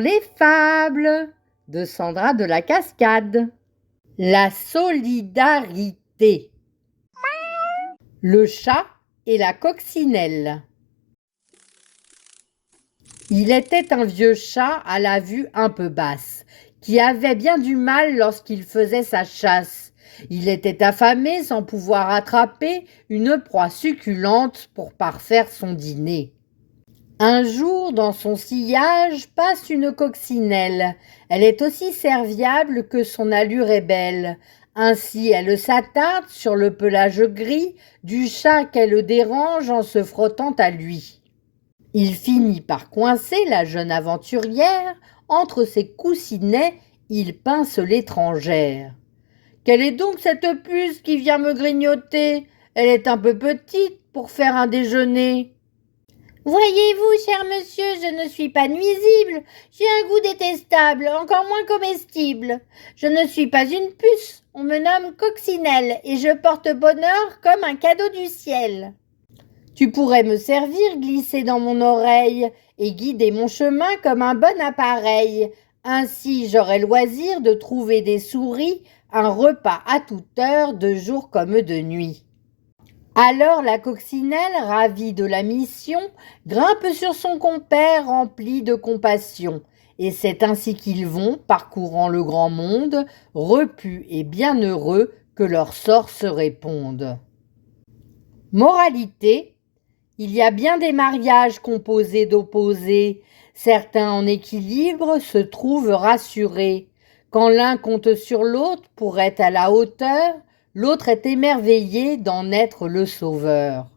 les fables de Sandra de la Cascade. La solidarité. Le chat et la coccinelle. Il était un vieux chat à la vue un peu basse, qui avait bien du mal lorsqu'il faisait sa chasse. Il était affamé sans pouvoir attraper une proie succulente pour parfaire son dîner. Un jour, dans son sillage, passe une coccinelle. Elle est aussi serviable que son allure est belle. Ainsi, elle s'attarde sur le pelage gris du chat qu'elle dérange en se frottant à lui. Il finit par coincer la jeune aventurière. Entre ses coussinets, il pince l'étrangère. « Quelle est donc cette puce qui vient me grignoter ? Elle est un peu petite pour faire un déjeuner. » Voyez-vous, cher monsieur, je ne suis pas nuisible, j'ai un goût détestable, encore moins comestible. Je ne suis pas une puce, on me nomme coccinelle, et je porte bonheur comme un cadeau du ciel. Tu pourrais me servir, glisser dans mon oreille, et guider mon chemin comme un bon appareil. Ainsi j'aurai loisir de trouver des souris, un repas à toute heure, de jour comme de nuit. Alors la coccinelle, ravie de la mission, grimpe sur son compère rempli de compassion. Et c'est ainsi qu'ils vont, parcourant le grand monde, repus et bienheureux, que leur sort se réponde. Moralité: il y a bien des mariages composés d'opposés. Certains en équilibre se trouvent rassurés. Quand l'un compte sur l'autre pour être à la hauteur, l'autre est émerveillé d'en être le sauveur.